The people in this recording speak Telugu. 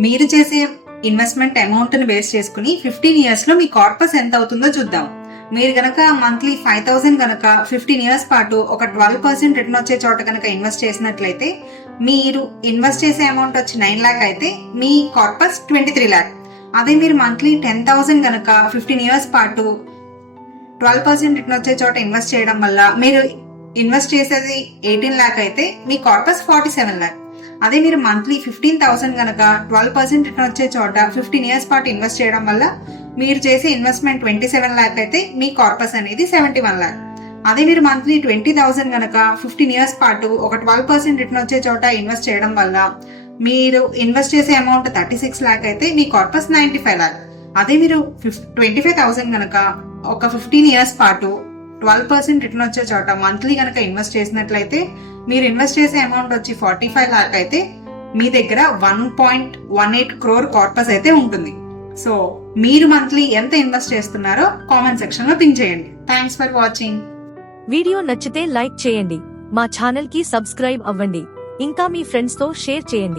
మీరు చేసే ఇన్వెస్ట్మెంట్ అమౌంట్ ని బేస్ చేసుకుని 15 ఇయర్స్ లో మీ కార్పస్ ఎంత అవుతుందో చూద్దాం. మీరు గనక మంత్లీ 5,000 గనక 15 ఇయర్స్ పాటు ఒక 12% రిటర్న్ వచ్చే చోట గనక ఇన్వెస్ట్ చేసినట్లయితే మీరు ఇన్వెస్ట్ చేసే అమౌంట్ వచ్చి 9 లాక్ అయితే మీ కార్పస్ 23 లాక్. అదే మీరు మంత్లీ 10,000 గనక 15 ఇయర్స్ పాటు 12% రిటర్న్ వచ్చే చోట ఇన్వెస్ట్ చేయడం వల్ల మీరు ఇన్వెస్ట్ చేసేది 18 లాక్ అయితే మీ కార్పస్ 47 లాక్. అదే మీరు మంత్లీ 15,000 గనక 12% రిటర్న్ వచ్చే చోట 15 ఇయర్స్ పాటు ఇన్వెస్ట్ చేయడం వల్ల మీరు చేసే ఇన్వెస్ట్మెంట్ 27 లాక్ అయితే మీ కార్పస్ అనేది 71 లాక్. అదే మీరు మంత్లీ 20,000 గనక 15 ఇయర్స్ పాటు ఒక 12% రిటర్న్ వచ్చే చోట ఇన్వెస్ట్ చేయడం వల్ల మీరు ఇన్వెస్ట్ చేసే అమౌంట్ 36 లాక్ అయితే మీ కార్పస్ 95 లాక్. అదే మీరు 25,000 గనక ఒక 15 ఇయర్స్ పాటు 12% రిటర్న్ వచ్చే చోట మంత్లీ గనక ఇన్వెస్ట్ చేసినట్లయితే మీరు ఇన్వెస్ట్ చేసే అమౌంట్ వచ్చి 45 లాక్ అయితే మీ దగ్గర 1.18 crore కార్పస్ అయితే ఉంటుంది. సో మీరు మంత్లీ ఎంత ఇన్వెస్ట్ చేస్తున్నారో కామెంట్ సెక్షన్ లో పింక్ చేయండి. Thanks for watching. వీడియో నచ్చితే లైక్ చేయండి, మా ఛానల్ కి సబ్స్క్రైబ్ అవ్వండి, ఇంకా మీ ఫ్రెండ్స్ తో షేర్ చేయండి.